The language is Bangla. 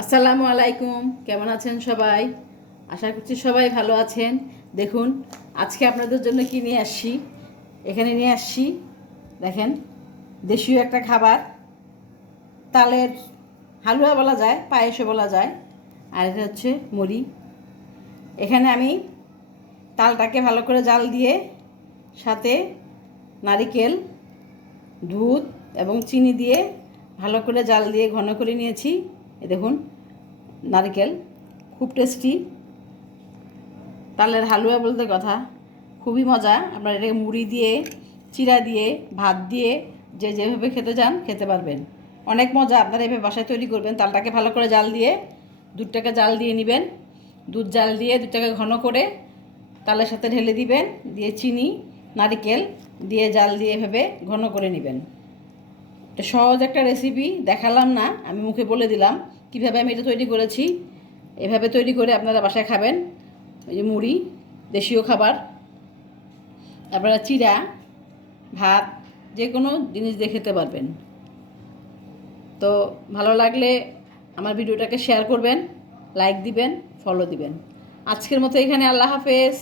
আসসালামু আলাইকুম, কেমন আছেন সবাই? আশা করছি সবাই ভালো আছেন। দেখুন আজকে আপনাদের জন্য কি নিয়ে আসছি। এখানে নিয়ে আসছি, দেখেন, দেশীয় একটা খাবার, তালের হালুয়া বলা যায়, পায়েসও বলা যায়। আর এটা হচ্ছে মুড়ি। এখানে আমি তালটাকে ভালো করে জাল দিয়ে সাথে নারিকেল, দুধ এবং চিনি দিয়ে ভালো করে জাল দিয়ে ঘন করে নিয়েছি। এ দেখুন, নারকেল খুব টেস্টি। তালের হালুয়া বলতে কথা, খুবই মজা। আপনারা এটাকে মুড়ি দিয়ে, চিড়া দিয়ে, ভাত দিয়ে যে যেভাবে খেতে চান খেতে পারবেন। অনেক মজা। আপনারা এভাবে বাসায় তৈরি করবেন। তালটাকে ভালো করে জাল দিয়ে, দুধটাকে জাল দিয়ে নেবেন। দুধ জাল দিয়ে দুধটাকে ঘন করে তালের সাথে ঢেলে দিবেন, দিয়ে চিনি, নারিকেল দিয়ে জাল দিয়ে এভাবে ঘন করে নেবেন। এটা সহজ একটা রেসিপি, দেখালাম না, আমি মুখে বলে দিলাম কীভাবে আমি এটা তৈরি করেছি। এভাবে তৈরি করে আপনারা বাসায় খাবেন। ওই যে মুড়ি, দেশীয় খাবার, আপনারা চিড়া, ভাত, যে কোনো জিনিস দিয়ে খেতে পারবেন। তো ভালো লাগলে আমার ভিডিওটাকে শেয়ার করবেন, লাইক দিবেন, ফলো দিবেন। আজকের মতো এখানে, আল্লাহ হাফেজ।